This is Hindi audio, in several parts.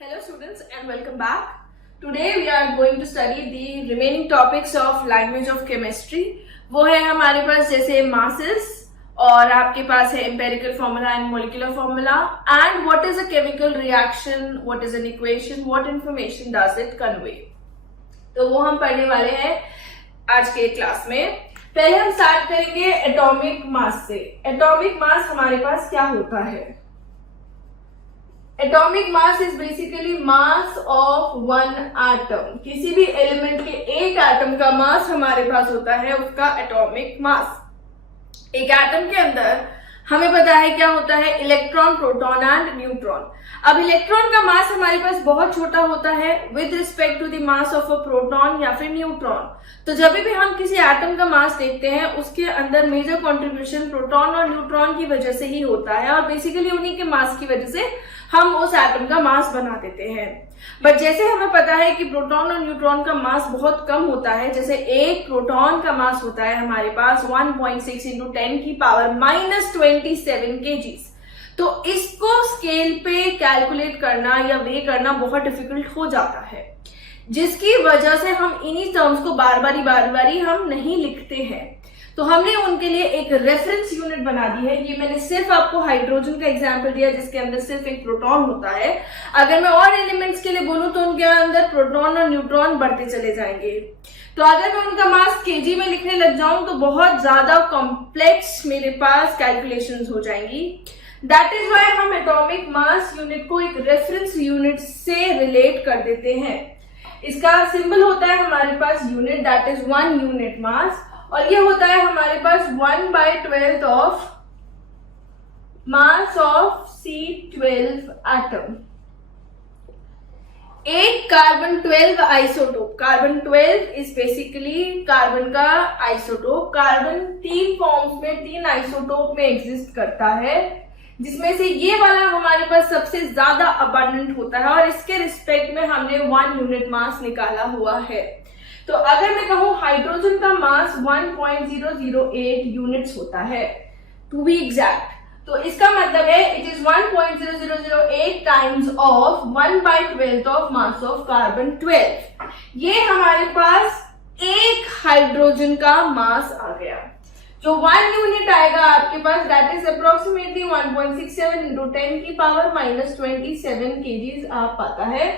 Hello students and welcome back. Today we are going to study the remaining topics of language of chemistry. वो है हमारे पास जैसे masses और आपके पास है empirical formula and molecular formula and what is a chemical reaction, what is an equation, what information does it convey. तो वो हम पढ़ने वाले हैं आज के क्लास में. पहले हम स्टार्ट करेंगे एटॉमिक मास से. एटॉमिक मास हमारे पास क्या होता है? Atomic mass is basically mass of one atom. किसी भी एलिमेंट के एक एटम का मास हमारे पास होता है, उसका एटॉमिक मास. एक एटम के अंदर हमें पता है क्या होता है, इलेक्ट्रॉन, प्रोटॉन एंड न्यूट्रॉन. अब इलेक्ट्रॉन का मास हमारे पास बहुत छोटा होता है with respect to the mass of a proton या फिर न्यूट्रॉन. तो जब भी हम किसी एटम का मास देखते हैं उसके अंदर मेजर कंट्रीब्यूशन प्रोटॉन और न्यूट्रॉन की वजह से ही होता है और बेसिकली उन्हीं के मास की वजह से हम उस एटम का मास बना देते हैं. बट जैसे हमें पता है कि प्रोटॉन और न्यूट्रॉन का मास बहुत कम होता है, जैसे एक प्रोटॉन का मास होता है हमारे पास 1.6 इंटू 10 की पावर -27 kgs. तो इसको स्केल पे कैलकुलेट करना या वे करना बहुत डिफिकल्ट हो जाता है, जिसकी वजह से हम इन्हीं टर्म्स को बार बारी हम नहीं लिखते हैं. तो हमने उनके लिए एक रेफरेंस यूनिट बना दी है. ये मैंने सिर्फ आपको हाइड्रोजन का एग्जांपल दिया जिसके अंदर सिर्फ एक प्रोटॉन होता है. अगर मैं और एलिमेंट्स के लिए बोलूं तो उनके अंदर प्रोटॉन और न्यूट्रॉन बढ़ते चले जाएंगे. तो अगर मैं उनका मास केजी में लिखने लग जाऊं तो बहुत ज्यादा कॉम्प्लेक्स मेरे पास कैलकुलेशंस हो जाएंगी. दैट इज वाई हम एटॉमिक मास यूनिट को एक रेफरेंस यूनिट से रिलेट कर देते हैं. इसका सिंबल होता है हमारे पास unit, that is 1 unit mass. और ये होता है हमारे पास 1/12 of mass of C12 atom. एक carbon 12 isotope. Carbon 12 is basically carbon का आइसोटोप. कार्बन 3 फॉर्म्स में 3 आइसोटोप में एग्जिस्ट करता है, जिसमें से ये वाला हमारे पास सबसे ज्यादा अबंडेंट होता है और इसके रिस्पेक्ट में हमने 1 यूनिट मास निकाला हुआ है. तो अगर मैं कहूं हाइड्रोजन का मास 1.008 यूनिट्स होता है टू बी एग्जैक्ट, तो इसका मतलब है it is 1.0008 times of 1/12 of mass of carbon 12. ये हमारे पास एक हाइड्रोजन का मास आ गया. जो 1 यूनिट आएगा आपके पास दैट इज अप्रोक्सीमेटली 1.67 इंटू 10 की पावर -27 kgs आ पाता है.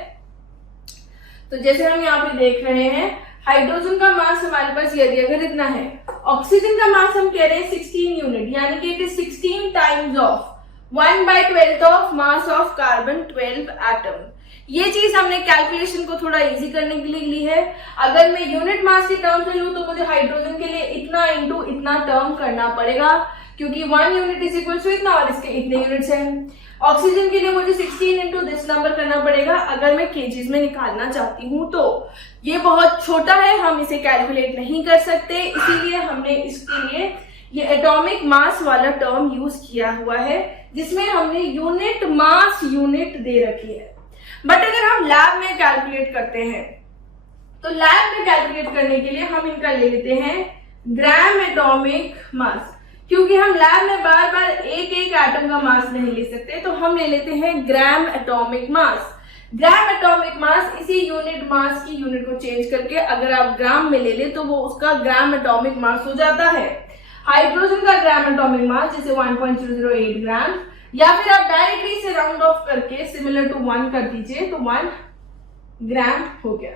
तो जैसे हम यहाँ पे देख रहे हैं हाइड्रोजन का मास हमारे पास यदि अगर इतना है, ऑक्सीजन का मास हम कह रहे हैं 16 यूनिट, यानी कि it is 16 times of 1/12 of mass of carbon 12 atom. ये चीज हमने कैलकुलेशन को थोड़ा इजी करने के लिए ली है. अगर मैं यूनिट मास की टर्म्स में लूं तो मुझे हाइड्रोजन के लिए इतना इंटू इतना टर्म करना पड़ेगा, क्योंकि 1 यूनिट इज इक्वल टू इतना और इसके इतने यूनिट्स हैं. ऑक्सीजन के लिए मुझे 16 इंटू दिस नंबर करना पड़ेगा अगर मैं केजीज में निकालना चाहती हूं. तो ये बहुत छोटा है, हम इसे कैलकुलेट नहीं कर सकते, इसीलिए हमने इसके लिए ये एटॉमिक मास वाला टर्म यूज किया हुआ है, जिसमें हमने यूनिट मास यूनिट दे रखी है. बट अगर हम लैब में कैलकुलेट करते हैं तो लैब में कैलकुलेट करने के लिए हम इनका ले लेते हैं ग्राम एटॉमिक मास. क्योंकि हम लैब में बार बार एक एक एटम का मास नहीं ले सकते, तो हम ले लेते हैं gram atomic mass. Gram atomic mass इसी यूनिट मास की यूनिट को चेंज करके अगर आप ग्राम में ले ले तो वो उसका ग्राम एटॉमिक मास हो जाता है. हाइड्रोजन का ग्राम एटॉमिक मास जैसे 1.008 ग्राम, या फिर आप डायरेक्टली से राउंड ऑफ करके सिमिलर टू 1 कर दीजिए तो 1 ग्राम हो गया.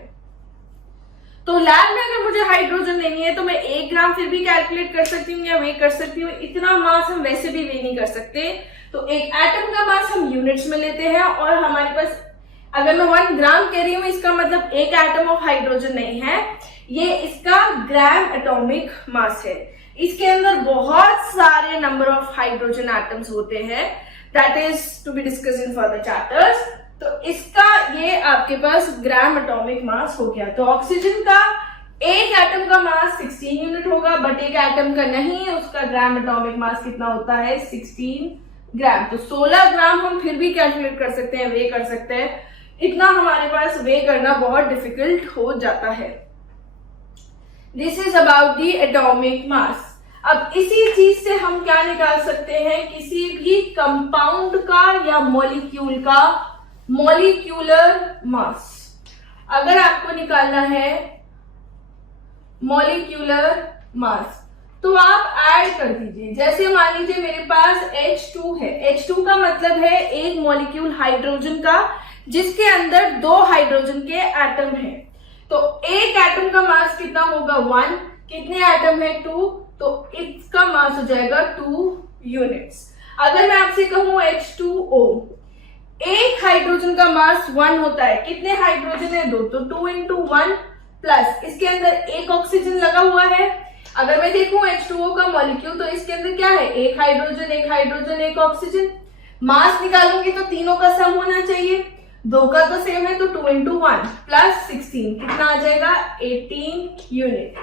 तो लैब में अगर मुझे हाइड्रोजन लेनी है तो मैं 1 ग्राम फिर भी कैलकुलेट कर सकती हूँ या वे कर सकती हूँ. इतना मास हम वैसे भी वे नहीं कर सकते. तो एक एटम का मास हम यूनिट्स में लेते हैं और हमारे पास अगर मैं 1 ग्राम कह रही हूँ इसका मतलब एक एटम ऑफ हाइड्रोजन नहीं है, ये इसका ग्राम एटॉमिक मास है. इसके अंदर बहुत सारे नंबर ऑफ हाइड्रोजन एटम्स होते हैं, that is to be discussed in further chapters. तो इसका ये आपके पास ग्राम एटॉमिक मास हो गया. तो ऑक्सीजन का एक एटम का मास 16 यूनिट होगा, बट एक एटम का नहीं है, उसका ग्राम एटॉमिक मास कितना होता है 16 ग्राम. तो 16 ग्राम हम फिर भी कैलकुलेट कर सकते हैं, वे कर सकते हैं. इतना हमारे पास वे करना बहुत डिफिकल्ट हो जाता है. This is about the atomic mass. अब इसी चीज से हम क्या निकाल सकते हैं, किसी भी कंपाउंड का या मॉलिक्यूल का मॉलिक्यूलर मास। अगर आपको निकालना है मॉलिक्यूलर मास तो आप ऐड कर दीजिए। जैसे मान लीजिए मेरे पास H2 है, H2 का मतलब है एक मॉलिक्यूल हाइड्रोजन का जिसके अंदर 2 हाइड्रोजन के एटम है। तो एक एटम का मास कितना होगा 1, कितने एटम है 2, तो इसका मास हो जाएगा 2 यूनिट्स। अगर मैं आपसे कहूं H2O, एक हाइड्रोजन का मास 1 होता है, कितने हाइड्रोजन है 2, तो 2 into 1 प्लस इसके अंदर एक ऑक्सीजन लगा हुआ है। अगर मैं देखूं H2O का मॉलिक्यूल तो इसके अंदर क्या है, एक हाइड्रोजन एक ऑक्सीजन। मास निकालूंगी तो तीनों का सम होना चाहिए, 2 का तो सेम है, तो 2 into 1 प्लस 16 कितना आ जाएगा 18 यूनिट।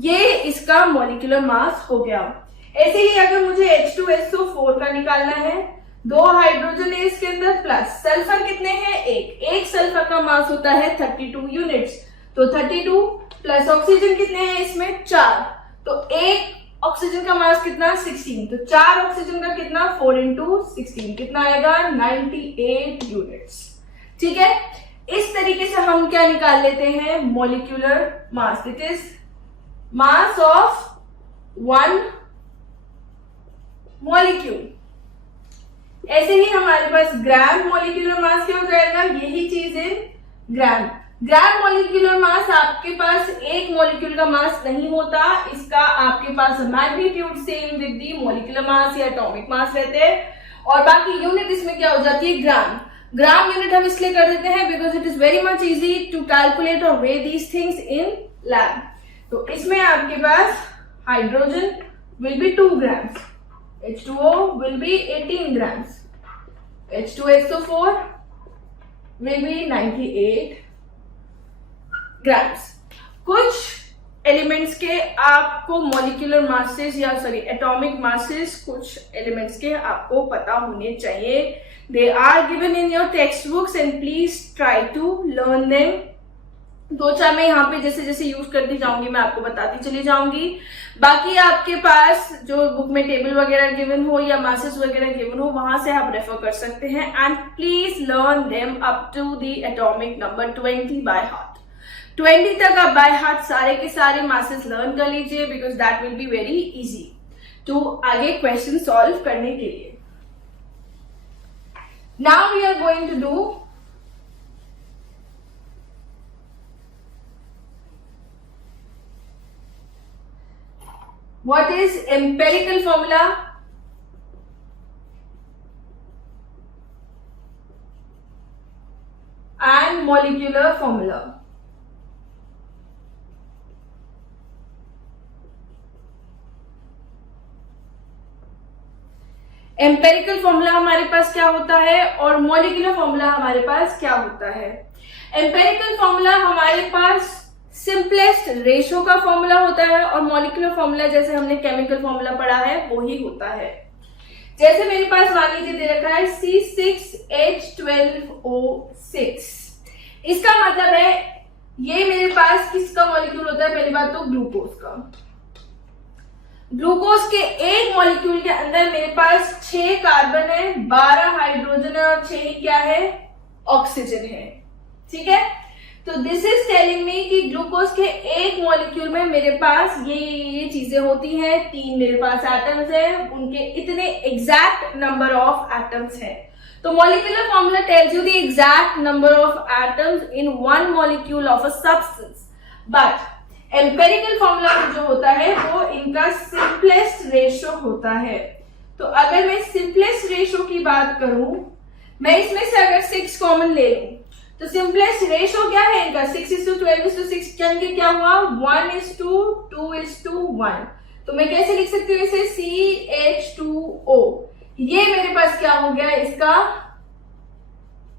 ये इसका मॉलिक्यूलर मास हो गया। ऐसे ही अगर मुझे H2SO4 का निकालना है, 2 हाइड्रोजन है इसके अंदर प्लस सल्फर कितने हैं, एक सल्फर का मास होता है 32 यूनिट्स। तो 32 प्लस ऑक्सीजन कितने हैं इसमें 4, तो एक ऑक्सीजन का मास कितना 16, तो 4 ऑक्सीजन का कितना 4 into 16 कितना आएगा 98 यूनिट्स। ठीक है, इस तरीके से हम क्या निकाल लेते हैं molecular mass, it is mass of 1 molecule. ऐसे ही हमारे पास ग्राम मॉलिक्यूलर मास क्या हो जाएगा, यही चीज है ग्राम। ग्राम मॉलिक्यूलर मास आपके पास एक मॉलिक्यूल का मास नहीं होता, इसका आपके पास magnitude same with the molecular mass या एटॉमिक मास रहते हैं और बाकी यूनिट इसमें क्या हो जाती है ग्राम। ग्राम यूनिट हम इसलिए कर देते हैं because it is very much easy to calculate और weigh these things in lab. तो इसमें आपके पास hydrogen will be 2 grams, H2O will be 18 grams, H2SO4 will be 98 grams। कुछ एलिमेंट्स के आपको मॉलिक्यूलर मासेस या एटॉमिक मासेस कुछ एलिमेंट्स के आपको पता होने चाहिए। They are given in your text books and please try to learn them. 2-4 मैं यहाँ पे जैसे जैसे यूज करती जाऊंगी मैं आपको बताती चली जाऊंगी। बाकी आपके पास जो बुक में टेबल वगैरह गिवन हो या मासेस वगैरह गिवन हो वहां से आप रेफर कर सकते हैं and please learn them up to the atomic number 20 by heart. 20 तक आप बाय हार्ट सारे के सारे मासेस लर्न कर लीजिए because that will be very easy to आगे क्वेश्चन सॉल्व करने के लिए। Now we are going to do what is empirical formula and molecular formula। Empirical formula हमारे पास क्या होता है और मॉलिक्यूलर फॉर्मूला हमारे पास क्या होता है। एम्पेरिकल फॉर्मूला हमारे पास सिंपलेस्ट रेशो का फॉर्मूला होता है और मॉलिक्यूलर फॉर्मूला जैसे हमने केमिकल फॉर्मूला पढ़ा है वो ही होता है। जैसे मेरे पास मान लीजिए दे रखा है C6H12O6, इसका मतलब है ये मेरे पास किसका मॉलिक्यूल होता है, पहली बात तो ग्लूकोज का। ग्लूकोज के एक मॉलिक्यूल के अंदर मेरे पास 6 कार्बन है, 12 हाइड्रोजन है और 6 क्या है ऑक्सीजन है। ठीक है, तो दिस इज टेलिंग मी कि ग्लूकोज के एक मॉलिक्यूल में मेरे पास ये चीजें होती हैं, 3 मेरे पास एटम्स हैं, उनके इतने एग्जैक्ट नंबर ऑफ एटम्स हैं। तो molecular formula tells you the exact number of atoms in one molecule of a substance, but empirical formula जो होता है वो इनका सिंपलेस्ट रेशो होता है। तो अगर मैं सिंपलेस्ट रेशो की बात करूं, मैं इसमें से अगर 6 कॉमन ले लूं तो सिंपलेस्ट रेशो क्या है इनका 6:12:6 चल के क्या हुआ 1:2:1। तो मैं कैसे लिख सकती हूँ इसे CH2O। ये मेरे पास क्या हो गया इसका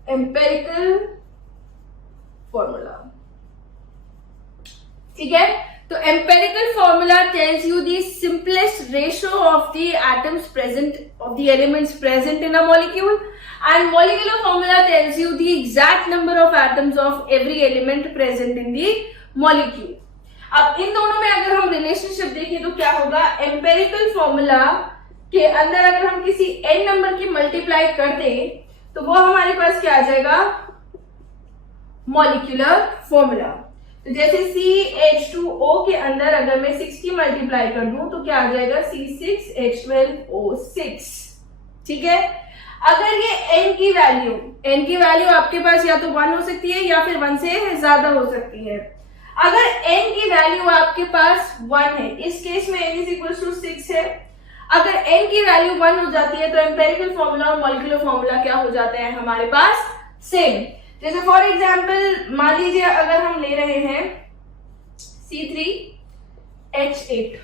एम्पेरिकल फॉर्मूला। ठीक है, तो empirical formula tells you the simplest ratio of the atoms present of the elements present in a molecule and molecular formula tells you the exact number of atoms of every element present in the molecule। अब इन दोनों में अगर हम रिलेशनशिप देखें तो क्या होगा, एम्पेरिकल फॉर्मूला के अंदर अगर हम किसी n नंबर की मल्टीप्लाई कर दें तो वो हमारे पास क्या आ जाएगा, मॉलिक्यूलर फॉर्मूला। तो जैसे CH2O के अंदर अगर मैं 6 की मल्टीप्लाई कर दूं तो क्या आ जाएगा, C6H12O6। ठीक है। अगर ये n की वैल्यू आपके पास या तो 1 हो सकती है या फिर 1 से ज्यादा हो सकती है। अगर n की वैल्यू आपके पास 1 है, इस केस में n = 6 है। अगर n की वैल्यू 1 हो जाती है तो एम्पेरिकल फॉर्मूला और मॉलिक्यूलर फॉर्मूला क्या हो जाते हैं हमारे पास, सेम। जैसे फॉर एग्जाम्पल मान लीजिए अगर हम ले रहे हैं C3H8,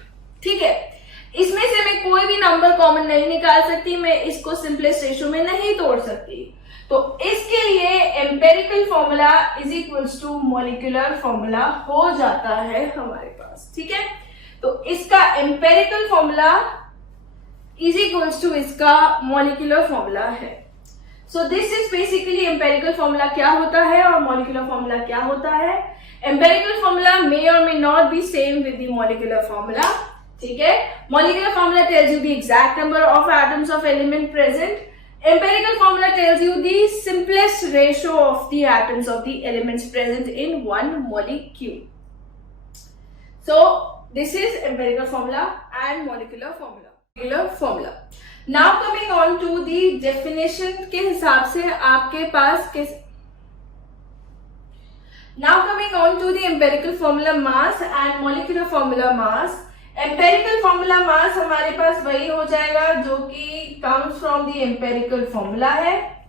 ठीक है, इसमें से मैं कोई भी नंबर कॉमन नहीं निकाल सकती, मैं इसको सिंपलेस्ट रेशियो में नहीं तोड़ सकती। तो इसके लिए एम्पेरिकल फॉर्मूला = मॉलिक्यूलर फॉर्मूला हो जाता है हमारे पास। ठीक है, तो इसका एम्पेरिकल फॉर्मूला = इसका मॉलिक्यूलर फॉर्मूला है। So this is basically empirical formula क्या होता है और मॉलिक्यूलर फॉर्मूला क्या होता है। एम्पेरिकल फॉर्मूला मे और may not be same with the molecular formula. ठीक है, molecular formula tells you the exact number of atoms of element present. Empirical formula tells you the simplest ratio of the atoms of the elements present in one molecule. So this is empirical formula and molecular formula. Now coming on to the definition के हिसाब से आपके पास now coming on to the empirical formula mass and molecular formula mass. Empirical formula मास हमारे पास वही हो जाएगा जो कि comes from the empirical formula है,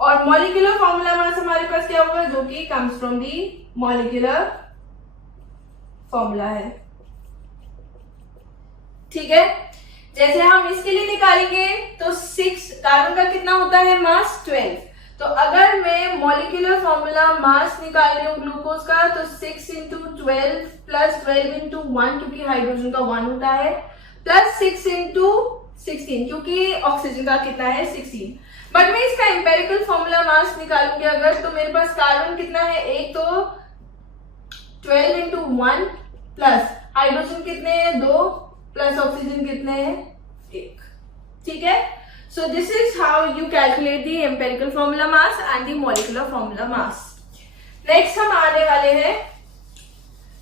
और मॉलिक्यूलर फॉर्मूला मास हमारे पास क्या होगा, जो कि comes from the molecular formula है। ठीक है, जैसे हम इसके लिए निकालेंगे तो 6 कार्बन का कितना होता है मास, 12। तो अगर मैं मॉलिक्यूलर फॉर्मूला मास निकाल रही हूँ ग्लूकोज का, तो 6 × 12 + 12 × 1 क्योंकि हाइड्रोजन का 1 होता है, प्लस 6 × 16 क्योंकि ऑक्सीजन का कितना है, 16। बट मैं इसका एम्पेरिकल फॉर्मूला मास निकालूंगी अगर, तो मेरे पास कार्बन कितना है, एक तो 12 × 1 प्लस हाइड्रोजन कितने हैं, 2 प्लस ऑक्सीजन कितने हैं, 1। ठीक है, so this is how you calculate the empirical formula mass and the molecular formula mass. Next हम आने वाले हैं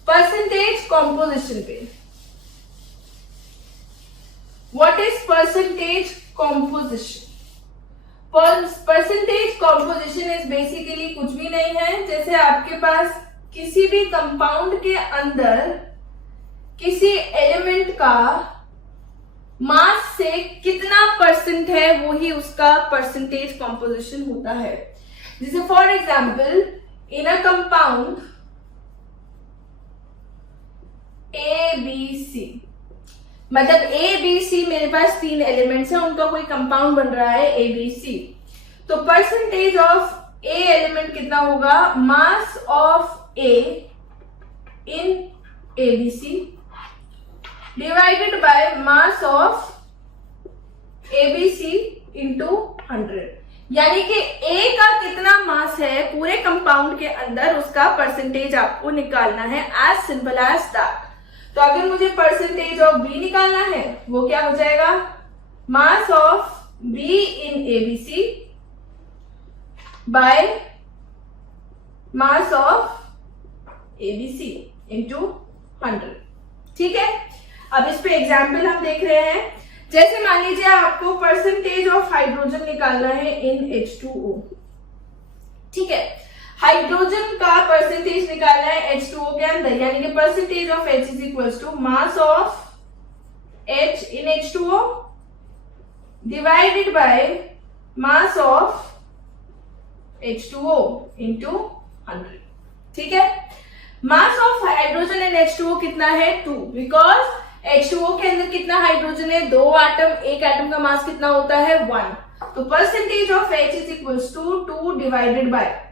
परसेंटेज कॉम्पोजिशन पे। What is percentage composition? Percentage composition is basically कुछ भी नहीं है, जैसे आपके पास किसी भी कंपाउंड के अंदर किसी एलिमेंट का मास से कितना परसेंट है वो ही उसका परसेंटेज कॉम्पोजिशन होता है। जैसे for example in a compound ABC, मतलब ABC मेरे पास 3 एलिमेंट्स हैं, उनका कोई कंपाउंड बन रहा है ABC। तो परसेंटेज ऑफ A एलिमेंट कितना होगा, mass of A in ABC divided by mass of ABC into 100। यानी कि A का कितना मास है पूरे कंपाउंड के अंदर, उसका परसेंटेज आपको निकालना है, एज सिंपल एज दैट। तो अगर मुझे परसेंटेज ऑफ B निकालना है, वो क्या हो जाएगा, mass of B in ABC by mass of ABC into 100। ठीक है, अब इस पे एग्जाम्पल हम देख रहे हैं। जैसे मान लीजिए आपको परसेंटेज ऑफ हाइड्रोजन निकालना है इन H2O। ठीक है, हाइड्रोजन का परसेंटेज निकालना है H2O के अंदर, यानी कि percentage of H = mass of H in H2O divided by mass of H2O into 100। ठीक है, mass of hydrogen in H2O कितना है, 2, बिकॉज H2O के अंदर कितना हाइड्रोजन है, 2 एटम, एक एटम का मास कितना होता है, 1। तो percentage of H = 2 divided by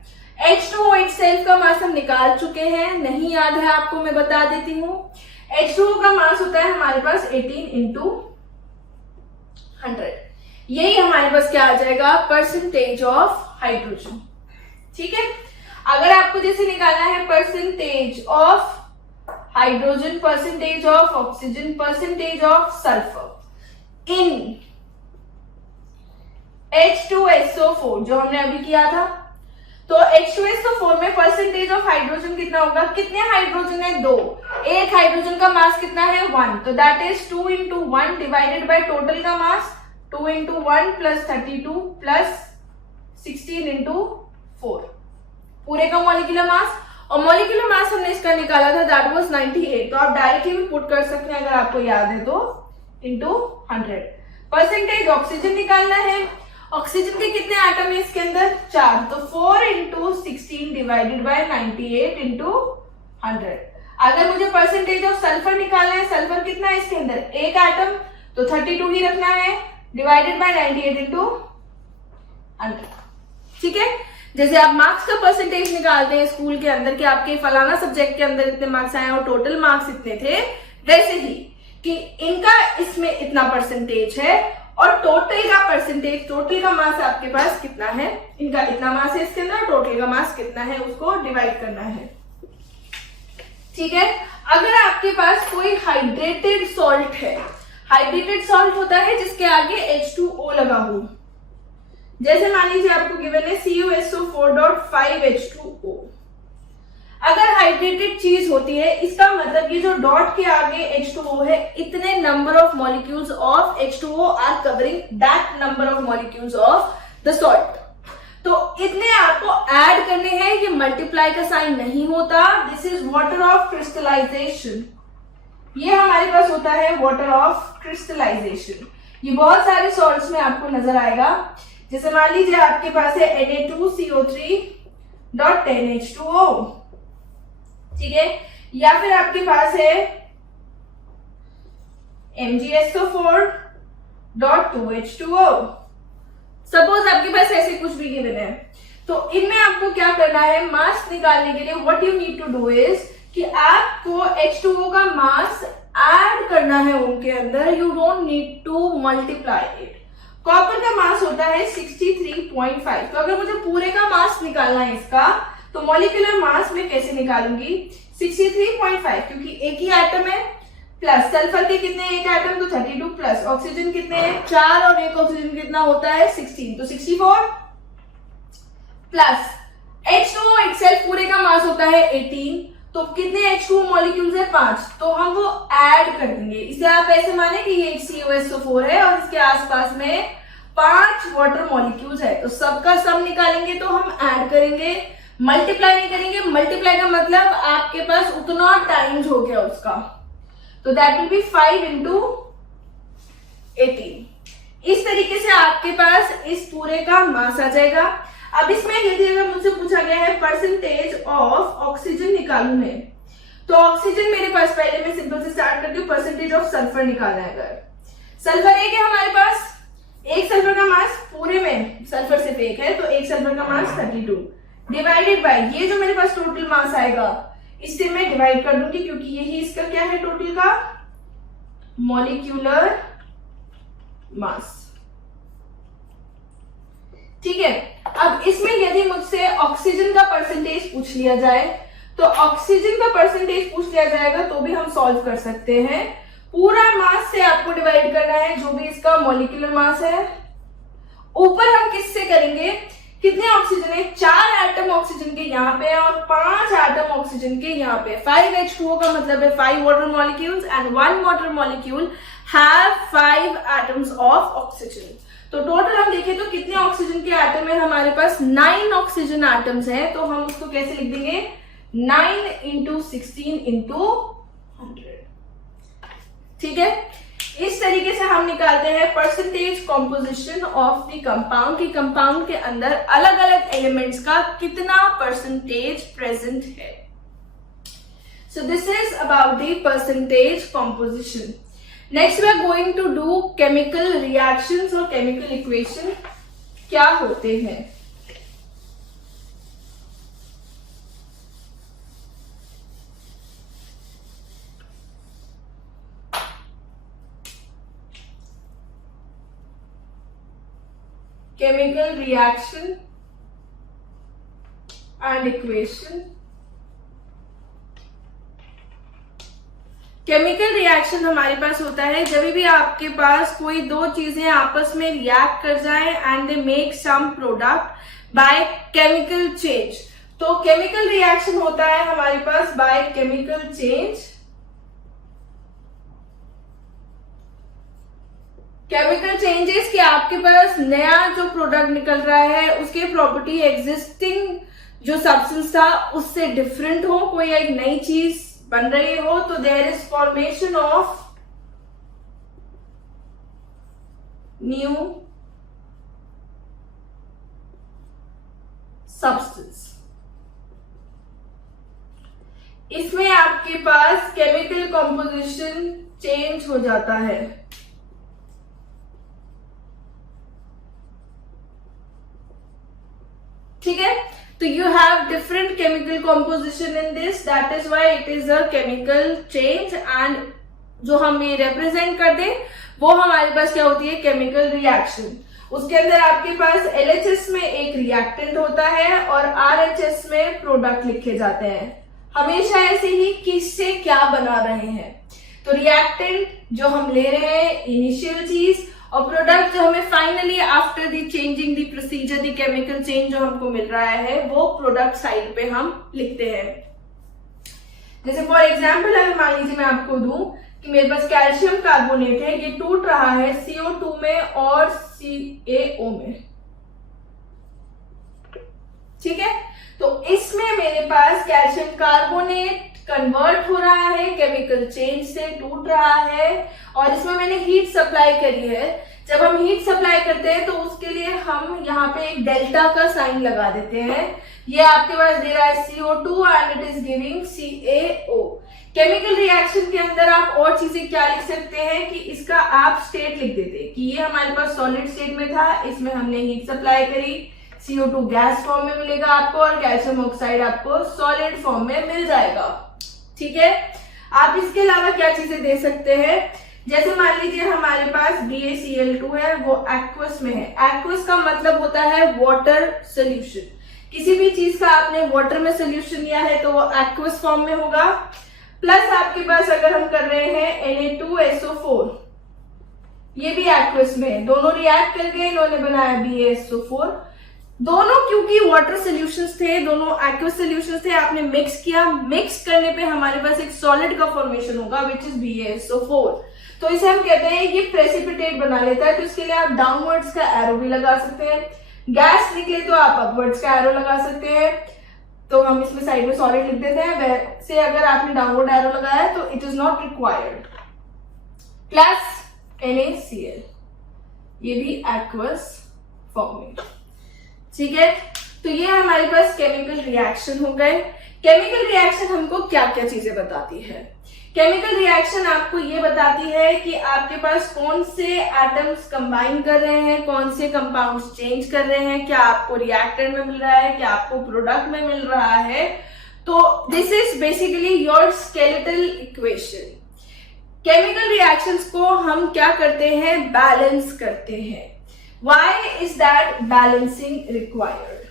H2O itself का मास हम निकाल चुके हैं, नहीं याद है आपको, मैं बता देती हूँ। H2O का मास होता है हमारे पास 18 × 100। यही हमारे पास क्या आ जाएगा, परसेंटेज ऑफ हाइड्रोजन। ठीक है, अगर आपको जैसे निकालना है percentage of hydrogen, percentage of oxygen, percentage of sulphur in H2SO4 जो हमने अभी किया था। तो H2SO4 में परसेंटेज ऑफ हाइड्रोजन कितना होगा, कितने हाइड्रोजन है, 2, एक हाइड्रोजन का मास कितना है, 1, तो that is 2 into 1 divided by total का मास, 2 into 1 प्लस 32 प्लस 16 into 4 पूरे का मॉलिक्यूलर मास। और मॉलिक्यूलर मास हमने इसका निकाला था, दैट वाज 98, तो आप डायरेक्टली भी पुट कर सकते हैं अगर आपको याद है तो, into 100। परसेंटेज ऑक्सीजन निकालना है, ऑक्सीजन के कितने एटम है इसके अंदर, 4, तो 4 into 16 डिवाइडेड बाय 98 into 100। अगर मुझे परसेंटेज ऑफ सल्फर निकालना है, सल्फर कितना है इसके अंदर, एक एटम, तो 32 ही रखना है डिवाइडेड बाय 98 into 100। ठीक है, जैसे आप मार्क्स का परसेंटेज निकालते हैं स्कूल के अंदर कि आपके फलाना सब्जेक्ट के अंदर इतने मार्क्स आए और टोटल मार्क्स इतने थे, वैसे ही कि इनका इसमें इतना परसेंटेज है और टोटल का परसेंटेज, टोटल का मास आपके पास कितना है, इनका इतना मास है इसके अंदर, टोटल का मास कितना है उसको डिवाइड करना है। ठीक है, अगर आपके पास कोई हाइड्रेटेड सॉल्ट है, हाइड्रेटेड सॉल्ट होता है जिसके आगे H2O लगा हो, जैसे मान लीजिए आपको गिवन है CuSO4.5H2O। अगर हाइड्रेटेड चीज होती है, इसका मतलब ये जो डॉट के आगे H2O है, इतने number of molecules of H2O are covering that number of molecules of the salt. तो इतने आपको ऐड करने हैं, ये मल्टीप्लाई का साइन नहीं होता, this is water of crystallisation. ये हमारे पास होता है वाटर ऑफ क्रिस्टलाइजेशन। ये बहुत सारे सॉल्ट्स में आपको नजर आएगा, जैसे मान लीजिए आपके पास है Na2CO3.10H2O, ठीक है, या फिर आपके पास है MgSO4.2H2O। सपोज आपके पास ऐसे कुछ भी गिवन है, तो इनमें आपको क्या करना है, मास निकालने के लिए what you need to do is कि आपको H2O का मास ऐड करना है उनके अंदर, you don't need to multiply it. Copper का मास होता है 63.5, तो अगर मुझे पूरे का मास निकालना है इसका, तो मॉलिक्यूलर मास में कैसे निकालूंगी, 63.5, क्योंकि एक ही एटम है, प्लस सल्फर के कितने, एक एटम, तो 32, प्लस ऑक्सीजन कितने हैं, 4, और एक ऑक्सीजन कितना होता है 16, तो 64, प्लस H2O इटसेल्फ पूरे का मास होता है 18, तो कितने H2O मॉलिक्यूल्स है, 5, तो हम वो ऐड कर देंगे। इसे आप ऐसे माने कि ये CuSO4 है और इसके आसपास में 5 वाटर मॉलिक्यूल्स है, तो सबका सम निकालेंगे तो हम ऐड करेंगे, मल्टीप्लाई नहीं करेंगे। मल्टीप्लाई का मतलब आपके पास उतना टाइम्स हो गया उसका, तो दैट विल बी 5 into 18। इस तरीके से आपके पास इस पूरे का मास आ जाएगा। अब इसमें यदि अगर मुझसे पूछा गया है परसेंटेज ऑफ ऑक्सीजन निकालू मैं, तो ऑक्सीजन मेरे पास, पहले मैं सिंपल से स्टार्ट करती हूँ, परसेंटेज ऑफ सल्फर निकालना है। अगर सल्फर एक है हमारे पास, एक सल्फर का मास पूरे में, सल्फर सिर्फ एक है, तो एक सल्फर का मास 32 डिवाइडेड बाय ये जो मेरे पास टोटल मास आएगा, इससे मैं डिवाइड कर दूंगी, क्योंकि यही इसका क्या है टोटल का मॉलिक्यूलर मास। ठीक है, अब इसमें यदि मुझसे ऑक्सीजन का परसेंटेज पूछ लिया जाए, तो ऑक्सीजन का परसेंटेज पूछ लिया जाएगा तो भी हम सॉल्व कर सकते हैं। पूरा मास से आपको डिवाइड करना है जो भी इसका मॉलिक्यूलर मास है, ऊपर हम किससे करेंगे, कितने ऑक्सीजन है, 4 एटम ऑक्सीजन के यहाँ पे और 5 एटम ऑक्सीजन के यहाँ पे। 5H2O का मतलब है 5 water molecules and 1 water molecule have 5 atoms of oxygen. तो टोटल हम देखें तो कितने ऑक्सीजन के एटम है हमारे पास, 9 ऑक्सीजन एटम्स हैं, तो हम उसको कैसे लिख देंगे, 9 into 16 into 100। ठीक है, इस तरीके से हम निकालते हैं percentage composition of the compound, की कंपाउंड के अंदर अलग अलग एलिमेंट्स का कितना परसेंटेज प्रेजेंट है। So this is about the percentage composition. Next we are going to do chemical reactions और केमिकल इक्वेशन क्या होते हैं। Chemical reaction and equation। Chemical reaction हमारे पास होता है जब भी आपके पास कोई दो चीजें आपस में रिएक्ट कर जाएं and they make some product by chemical change. तो केमिकल रिएक्शन होता है हमारे पास by chemical change. Chemical changes कि आपके पास नया जो प्रोडक्ट निकल रहा है उसके प्रॉपर्टी एग्जिस्टिंग जो सब्सटेंस था उससे डिफरेंट हो, कोई एक नई चीज बन रही हो, तो there is formation of new substance. इसमें आपके पास केमिकल कंपोजिशन चेंज हो जाता है। ठीक है, तो you have different chemical composition in this, that is why it is a chemical change and जो हम ये represent करते हैं वो हमारे पास क्या होती है, केमिकल रिएक्शन। उसके अंदर आपके पास LHS में एक रिएक्टेंट होता है और RHS में प्रोडक्ट लिखे जाते हैं। हमेशा ऐसे ही किससे क्या बना रहे हैं, तो रिएक्टेंट जो हम ले रहे हैं इनिशियल चीज और प्रोडक्ट जो हमें finally after the changing the procedure the chemical change जो हमको मिल रहा है वो प्रोडक्ट साइड पे हम लिखते हैं। जैसे फॉर एग्जांपल अगर मान लीजिए मैं आपको दूं कि मेरे पास कैल्शियम कार्बोनेट है, ये टूट रहा है CO2 में और CaO में। ठीक है, तो इसमें मेरे पास कैल्शियम कार्बोनेट कन्वर्ट हो रहा है, केमिकल चेंज से टूट रहा है और इसमें मैंने हीट सप्लाई करी है। जब हम हीट सप्लाई करते हैं तो उसके लिए हम यहाँ पे एक डेल्टा का साइन लगा देते हैं। ये आपके पास दे रहा है CO2 and it is giving CaO। Chemical reaction के अंदर आप और चीजें क्या लिख सकते हैं कि इसका आप स्टेट लिख देते कि ये हमारे पास सॉलिड स्टेट में था, इसमें हमने हीट सप्लाई करी, CO2 गैस फॉर्म में मिलेगा आपको और कैल्शियम ऑक्साइड आपको सॉलिड फॉर्म में मिल जाएगा। ठीक है, आप इसके अलावा क्या चीजें दे सकते हैं, जैसे मान लीजिए हमारे पास BaCl2 है, वो एक्वस में है। एक्वस का मतलब होता है वाटर सोल्यूशन। किसी भी चीज का आपने वाटर में सोल्यूशन लिया है तो वो एक्वस फॉर्म में होगा। प्लस आपके पास अगर हम कर रहे हैं Na2SO4, ये भी एक्वस में है, दोनों रिएक्ट करके इन्होंने बनाया BaSO4। दोनों क्योंकि वाटर सॉल्यूशंस थे, दोनों एक्वस सॉल्यूशंस थे, आपने मिक्स किया, मिक्स करने पे हमारे पास एक सॉलिड का फॉर्मेशन होगा विच इज BaSO4। तो इसे हम कहते हैं ये प्रेसिपिटेट बना लेता है, तो इसके लिए आप डाउनवर्ड्स का एरो भी लगा सकते हैं। गैस निकले तो आप अपवर्ड्स का एरो लगा सकते हैं, तो हम इसमें साइड में सॉलिड लिख देते हैं। वैसे अगर आपने डाउनवर्ड एरो लगाया तो it is not required. Plus NaCl, ये भी एक्वस फॉर्म में। ठीक है, तो ये हमारे पास केमिकल रिएक्शन हो गए। केमिकल रिएक्शन हमको क्या क्या चीजें बताती है, केमिकल रिएक्शन आपको ये बताती है कि आपके पास कौन से एटम्स कंबाइन कर रहे हैं, कौन से कंपाउंड्स चेंज कर रहे हैं, क्या आपको रिएक्टेंट में मिल रहा है, क्या आपको प्रोडक्ट में मिल रहा है। तो this is basically your skeletal equation. Chemical reactions को हम क्या करते हैं, बैलेंस करते हैं। Why is that balancing required?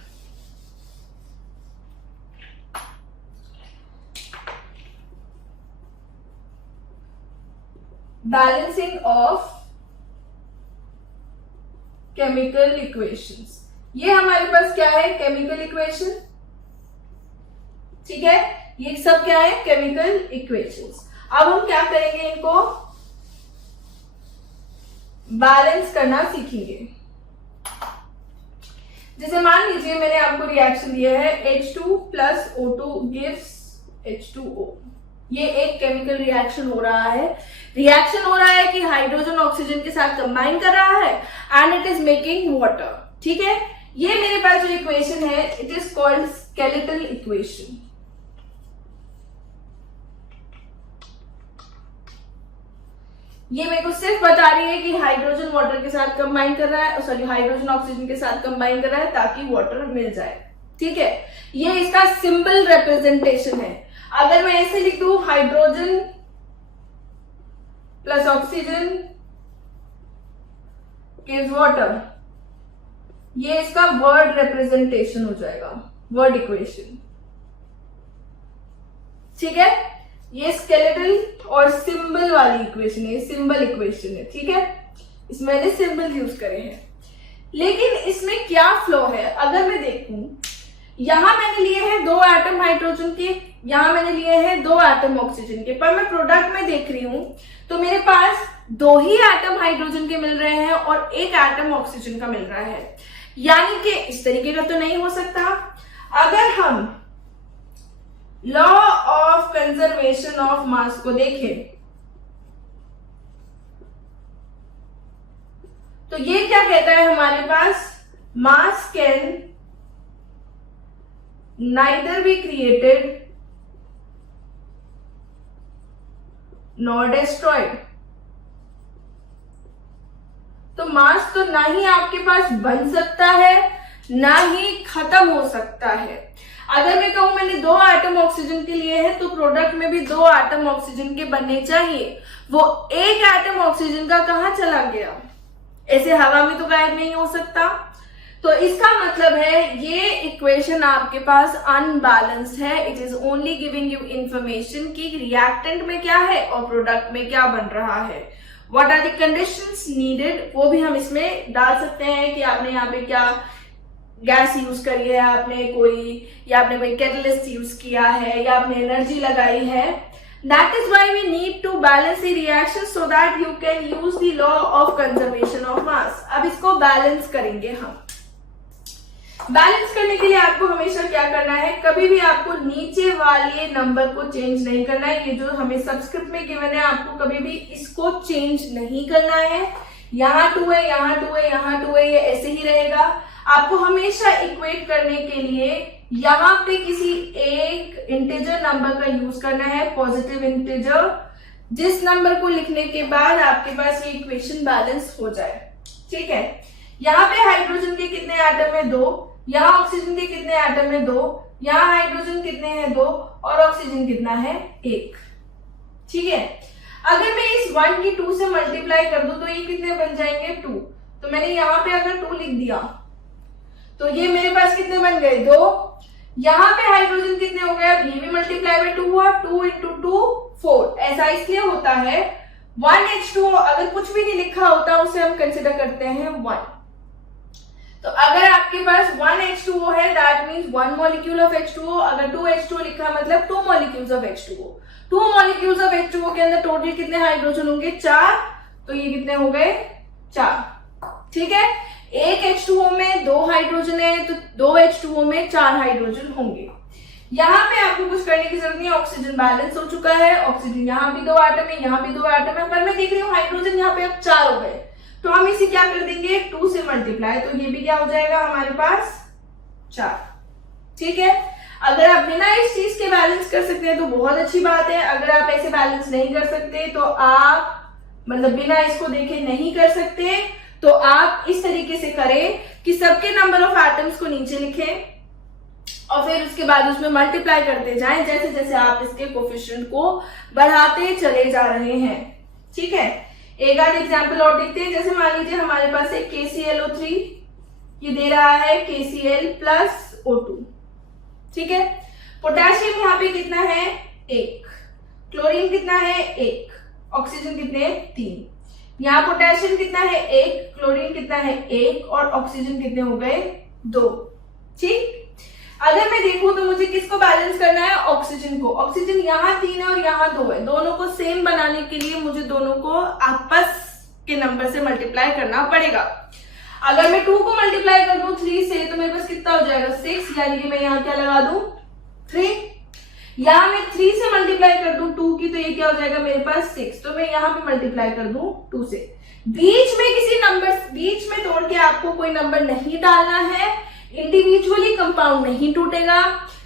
Balancing of chemical equations. ये हमारे पास क्या है, केमिकल इक्वेशन। ठीक है, ये सब क्या है, केमिकल इक्वेशंस। अब हम क्या करेंगे, इनको बैलेंस करना सीखेंगे। जैसे मान लीजिए मैंने आपको रिएक्शन दिया है H2 plus O2 gives H2O। ये एक केमिकल रिएक्शन हो रहा है। रिएक्शन हो रहा है कि हाइड्रोजन ऑक्सीजन के साथ कंबाइन कर रहा है and it is making water. ठीक है, ये मेरे पास जो इक्वेशन है it is called skeletal equation. ये मेरे को सिर्फ बता रही है कि हाइड्रोजन वाटर के साथ कंबाइन कर रहा है, सॉरी हाइड्रोजन ऑक्सीजन के साथ कंबाइन कर रहा है ताकि वाटर मिल जाए। ठीक है, ये इसका सिंपल रिप्रेजेंटेशन है। अगर मैं ऐसे लिख दूं hydrogen plus oxygen gives water, ये इसका वर्ड रिप्रेजेंटेशन हो जाएगा, वर्ड इक्वेशन। ठीक है, ये स्केलेटल और सिंबल वाली इक्वेशन है, सिंबल इक्वेशन है, ठीक है, इसमें मैंने सिंबल यूज करे हैं। लेकिन इसमें क्या फ्लो है, अगर मैं देखूं, यहां मैंने लिए हैं 2 एटम हाइड्रोजन के, यहां मैंने लिए हैं 2 एटम ऑक्सीजन के, पर मैं प्रोडक्ट में देख रही हूं तो मेरे पास 2 ही एटम हाइड्रोजन के मिल रहे हैं और 1 एटम ऑक्सीजन का मिल रहा है। यानी कि इस तरीके का तो नहीं हो सकता। अगर हम law of conservation of mass को देखें तो ये क्या कहता है हमारे पास, mass can neither be created nor destroyed. तो मास तो ना ही आपके पास बन सकता है ना ही खत्म हो सकता है। अगर मैं कहूं मैंने 2 एटम ऑक्सीजन के लिए हैं तो प्रोडक्ट में भी 2 एटम ऑक्सीजन के बनने चाहिए। वो 1 एटम ऑक्सीजन का कहां चला गया, ऐसे हवा में तो गायब नहीं हो सकता। तो इसका मतलब है ये इक्वेशन आपके पास अनबैलेंस्ड है। It is only giving you information कि रिएक्टेंट में क्या है और प्रोडक्ट में क्या बन रहा है। What are the conditions needed, वो भी हम इसमें डाल सकते हैं कि आपने यहाँ पे क्या गैस यूज करी है, आपने कोई कैटलिस्ट यूज किया है या आपने एनर्जी लगाई है। That is why we need to balance the reaction so that you can use the law of conservation of mass। अब इसको बैलेंस करेंगे हम। बैलेंस करने के लिए आपको हमेशा क्या करना है, कभी भी आपको नीचे वाले नंबर को चेंज नहीं करना है। ये जो हमें सबस्क्रिप्ट में गिवन है आपको कभी भी इसको चेंज नहीं करना है। यहाँ 2 है, यहाँ 2 है, यहाँ 2 है, ये ऐसे ही रहेगा। आपको हमेशा इक्वेट करने के लिए यहाँ पे किसी एक इंटीजर नंबर का यूज करना है, पॉजिटिव इंटीजर, जिस नंबर को लिखने के बाद आपके पास ये इक्वेशन बैलेंस हो जाए, ठीक है। यहाँ पे हाइड्रोजन के कितने एटम है, 2, यहाँ ऑक्सीजन के कितने एटम है, 2, यहाँ हाइड्रोजन कितने हैं, 2, और ऑक्सीजन कितना है, 1, ठीक है। अगर मैं इस 1 की 2 से मल्टीप्लाई कर दूं तो ये कितने बन जाएंगे, 2। तो मैंने यहाँ पे अगर 2 लिख दिया तो ये मेरे पास कितने बन गए, 2। यहाँ पे हाइड्रोजन कितने हो गए, अब ये भी मल्टीप्लाई बाय 2 हुआ, 2 × 2 4। ऐसा इसलिए होता है 1H2O अगर कुछ भी नहीं लिखा होता उसे हम कंसिडर करते हैं 1। तो अगर आपके पास 1H2O है that means 1 molecule of H2O। अगर 2H2O लिखा मतलब 2 molecules of H2O। 2 molecules of H2O के अंदर टोटल कितने हाइड्रोजन होंगे, 4। तो ये कितने हो गए, 4, ठीक है। एक H2O में 2 हाइड्रोजन है तो 2 H2O में 4 हाइड्रोजन होंगे। यहाँ पे आपको कुछ करने की जरूरत नहीं है, ऑक्सीजन बैलेंस हो चुका है। ऑक्सीजन यहाँ भी 2 एटम है, यहाँ भी 2 एटम है, पर मैं देख रही हूँ हाइड्रोजन यहाँ पे अब 4 हो गए। तो हम इसे क्या कर देंगे, 2 से मल्टीप्लाई, तो ये भी क्या हो जाएगा हमारे पास, 4, ठीक है। अगर आप बिना इस चीज के बैलेंस कर सकते हैं तो बहुत अच्छी बात है। अगर आप ऐसे बैलेंस नहीं कर सकते तो आप मतलब बिना इसको देखे नहीं कर सकते, तो आप इस तरीके से करें कि सबके नंबर ऑफ एटम्स को नीचे लिखें और फिर उसके बाद उसमें मल्टीप्लाई करते जाएं जैसे जैसे आप इसके कोफिशिएंट को बढ़ाते चले जा रहे हैं, ठीक है। एक आध एग्जाम्पल और देखते हैं। जैसे मान लीजिए हमारे पास है KClO3, ये दे रहा है KCl + O2, ठीक है। पोटेशियम यहाँ पे कितना है, 1, क्लोरीन कितना है, 1, ऑक्सीजन कितने, 3। यहाँ पोटेशियम कितना है, 1, क्लोरीन कितना है, 1, और ऑक्सीजन कितने हो गए, 2, ठीक। अगर मैं देखूं तो मुझे किसको बैलेंस करना है, ऑक्सीजन को। ऑक्सीजन यहाँ 3 है और यहाँ 2 है, दोनों को सेम बनाने के लिए मुझे दोनों को आपस के नंबर से मल्टीप्लाई करना पड़ेगा। अगर मैं 2 को मल्टीप्लाई कर दूं 3 से तो मेरे पास कितना हो जाएगा, 6, यानी कि मैं यहाँ क्या लगा दूं, 3। यहाँ मैं 3 से मल्टीप्लाई कर दूं 2 की तो ये क्या हो जाएगा मेरे पास 6, तो मैं यहाँ पे मल्टीप्लाई कर दूं 2 से। बीच में तोड़ के आपको कोई नंबर नहीं डालना है, इंडिविजुअली कंपाउंड नहीं टूटेगा।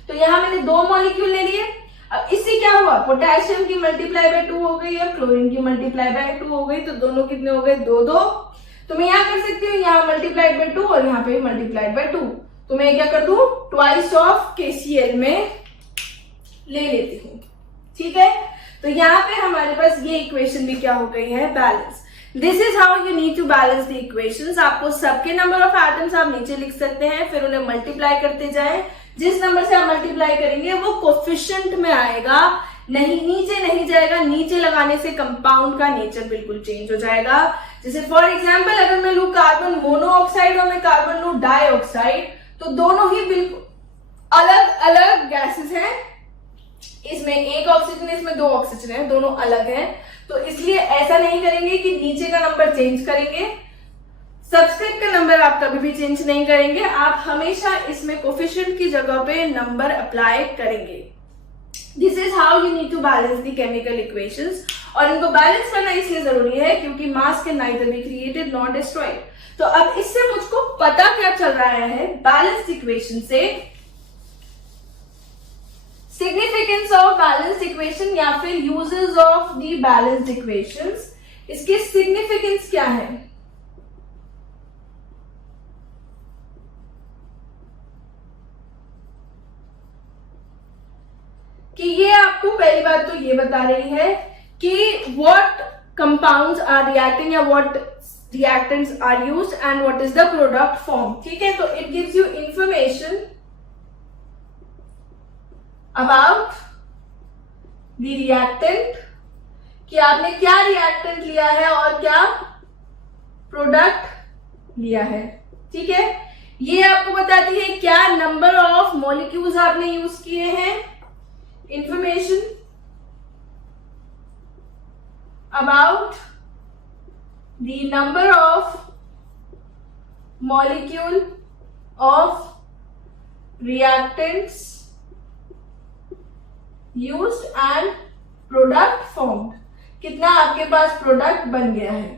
तो यहाँ मैंने 2 मॉलिक्यूल ले लिए। अब इससे क्या हुआ, पोटेशियम की मल्टीप्लाई बाय 2 हो गई और क्लोरीन की मल्टीप्लाई बाय 2 हो गई, तो दोनों कितने हो गए, 2 2। तो मैं यहाँ कर सकती हूँ यहाँ मल्टीप्लाइड बाय 2 और यहाँ पे मल्टीप्लाइड बाय 2। तो मैं क्या कर दूं, ट्वाइस ऑफ KCl में ले लेती हूँ, ठीक है। तो यहाँ पे हमारे पास ये इक्वेशन भी क्या हो गई है, balance. This is how you need to balance the equations. आपको सबके नंबर ऑफ एटम्स आप नीचे लिख सकते हैं, फिर उन्हें मल्टीप्लाई करते जाएं। जिस नंबर से आप मल्टीप्लाई करेंगे वो कोफिशिएंट में आएगा, नहीं नीचे नहीं जाएगा, नीचे लगाने से कंपाउंड का नेचर बिल्कुल चेंज हो जाएगा। जैसे फॉर एग्जांपल अगर मैं लूं कार्बन मोनोऑक्साइड और मैं कार्बन लूं डाइऑक्साइड, तो दोनों ही बिल्कुल अलग अलग गैसेस हैं। इसमें एक ऑक्सीजन है, इसमें दो ऑक्सीजन है, दोनों अलग हैं। तो इसलिए ऐसा नहीं करेंगे कि नीचे का नंबर चेंज करेंगे, सब्सक्रिप्ट का नंबर आप कभी भी चेंज नहीं करेंगे, आप हमेशा इसमें कोफिशिएंट की जगह पे नंबर अप्लाई करेंगे। This is how you need to balance the chemical equations. और इनको बैलेंस करना इसलिए जरूरी है क्योंकि mass can neither be created not destroyed. तो अब इससे मुझको पता क्या चल रहा है बैलेंस्ड इक्वेशन से, सिग्निफिकेंस ऑफ बैलेंस्ड इक्वेशन या फिर uses of the balanced equations, इसके सिग्निफिकेंस क्या है। कि ये आपको पहली बात तो ये बता रही है कि व्हाट कंपाउंड्स आर रिएक्टिंग या what reactants are used and what is the product form. ठीक है, तो it gives you information about the reactant कि आपने क्या रिएक्टेंट लिया है और क्या प्रोडक्ट लिया है। ठीक है, ये आपको बताती है क्या नंबर ऑफ मॉलिक्यूल्स आपने यूज किए हैं, information about the number of molecule of reactants used and product formed, कितना आपके पास प्रोडक्ट बन गया है।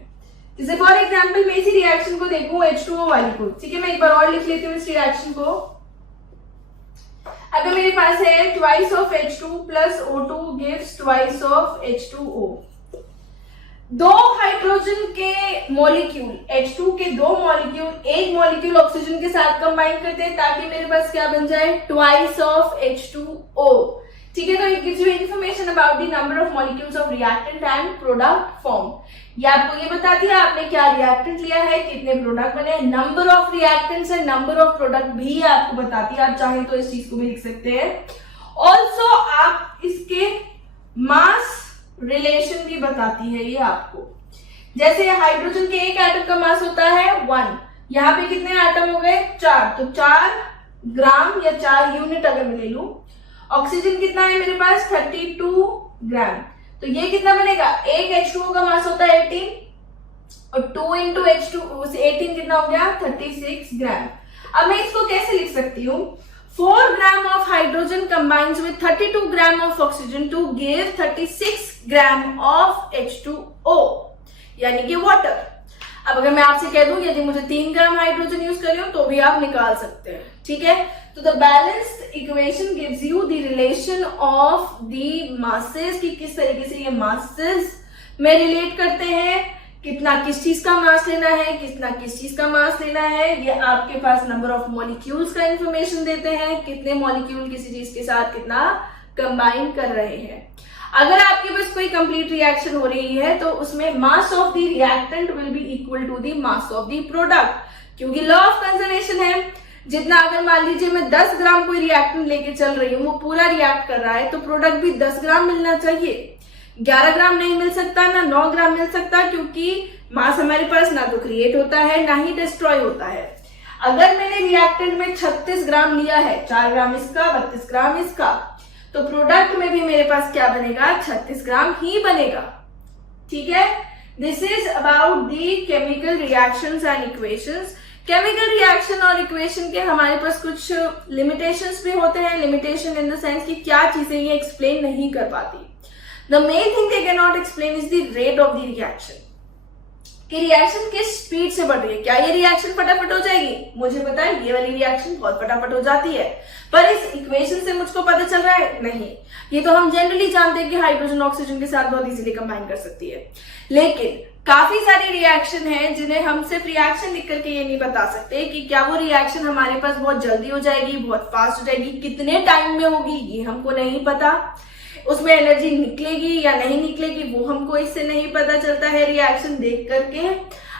जैसे फॉर एग्जांपल मैं इसी रिएक्शन को देखूं H2O वाली को, ठीक है, मैं एक बार और लिख लेती हूँ इस रिएक्शन को। अगर मेरे पास है twice of H2 plus O2 gives twice of H2O, दो हाइड्रोजन के मॉलिक्यूल H2 के दो मॉलिक्यूल एक मॉलिक्यूल ऑक्सीजन के साथ कंबाइन करते हैं ताकि मेरे पास क्या बन जाए ट्वाइस ऑफ H2O। ठीक है, तो it gives you information about the number of molecules of reactant and product form. ये आपको ये बताती है आपने क्या रिएक्टेंट लिया है, कितने प्रोडक्ट बने, number of reactants and number of product भी आपको बताती है। आप चाहें तो इस चीज को भी लिख सकते हैं। ऑल्सो आप इसके मास रिलेशन भी बताती है ये आपको। जैसे हाइड्रोजन के एक एटम का मास होता है 1, यहाँ पे कितने एटम हो गए 4, तो 4 ग्राम या 4 यूनिट अगर मैं ले लूं। ऑक्सीजन कितना है मेरे पास 32 ग्राम, तो ये कितना बनेगा, एक H2O का मास होता है 18 और 2 इंटू H2 18 कितना हो गया 36 ग्राम। अब मैं इसको कैसे लिख सकती हूँ, 4 gram of hydrogen combines with 32 gram of oxygen to give 36 gram of H2O यानी कि वाटर। अब अगर मैं आपसे कह दूं यदि मुझे 3 ग्राम हाइड्रोजन यूज कर रही हूं तो भी आप निकाल सकते हैं। ठीक है, तो the balanced equation gives you the relation of the masses कि किस तरीके से ये मासेस में रिलेट करते हैं, कितना किस चीज का मास लेना है, कितना किस चीज का मास लेना है। ये आपके पास नंबर ऑफ मॉलिक्यूल्स का इंफॉर्मेशन देते हैं, कितने मॉलिक्यूल किसी चीज के साथ कितना कंबाइन कर रहे हैं। अगर आपके पास कोई कंप्लीट रिएक्शन हो रही है तो उसमें mass of the reactant will be equal to the mass of the product, क्योंकि लॉ ऑफ कंजर्वेशन है। जितना अगर मान लीजिए मैं 10 ग्राम कोई रिएक्टेंट लेके चल रही हूँ, वो पूरा रिएक्ट कर रहा है तो प्रोडक्ट भी 10 ग्राम मिलना चाहिए। 11 ग्राम नहीं मिल सकता, ना 9 ग्राम मिल सकता, क्योंकि मास हमारे पास ना तो क्रिएट होता है ना ही डिस्ट्रॉय होता है। अगर मैंने रिएक्टेंट में 36 ग्राम लिया है, 4 ग्राम इसका 32 ग्राम इसका, तो प्रोडक्ट में भी मेरे पास क्या बनेगा 36 ग्राम ही बनेगा। ठीक है, this is about the chemical reactions and equations. Chemical reaction और इक्वेशन के हमारे पास कुछ लिमिटेशंस भी होते हैं। लिमिटेशन इन द सेंस कि क्या चीजें ये एक्सप्लेन नहीं कर पाती। The main thing they can not explain is the rate of the reaction, कि रिएक्शन किस स्पीड से बढ़ रही है। क्या ये रिएक्शन फटाफट हो जाएगी, मुझे पता है ये वाली रिएक्शन बहुत फटाफट हो जाती है, पर इस इक्वेशन से मुझको पता चल रहा है नहीं। ये तो हम जनरली जानते हैं कि हाइड्रोजन ऑक्सीजन के साथ बहुत इजीली कंबाइन कर सकती है, लेकिन काफी सारी रिएक्शन है जिन्हें हम सिर्फ रिएक्शन लिख करके ये नहीं बता सकते कि क्या वो रिएक्शन हमारे पास बहुत जल्दी हो जाएगी, बहुत फास्ट हो जाएगी, कितने टाइम में होगी ये हमको नहीं पता, उसमें एनर्जी निकलेगी या नहीं निकलेगी वो हमको इससे नहीं पता चलता है रिएक्शन देख करके।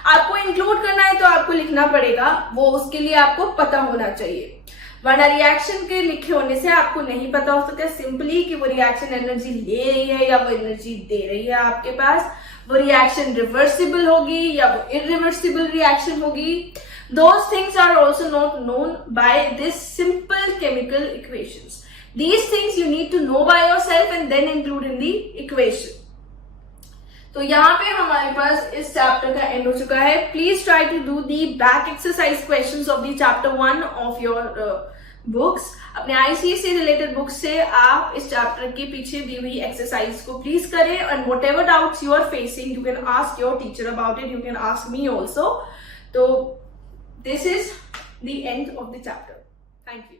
आपको इंक्लूड करना है तो आपको लिखना पड़ेगा, वो उसके लिए आपको पता होना चाहिए। वरना रिएक्शन के लिखे होने से आपको नहीं पता हो सकता सिंपली कि वो रिएक्शन एनर्जी ले रही है या वो एनर्जी दे रही है आपके पास, वो रिएक्शन रिवर्सिबल होगी या वो इरिवर्सिबल रिएक्शन होगी. Those things are also not known by this simple chemical equations. These things you need to know by yourself and then include in the equation. तो यहाँ पे हमारे पास इस चैप्टर का एंड हो चुका है. Please try to do the back exercise questions of the chapter 1 of your books. अपने आईसीएसई से रिलेटेड बुक्स से आप इस चैप्टर के पीछे दी हुई एक्सरसाइज को प्लीज करें. And whatever doubts you are facing you can ask your teacher about it, you can ask me also. तो this is the end of the chapter. Thank you.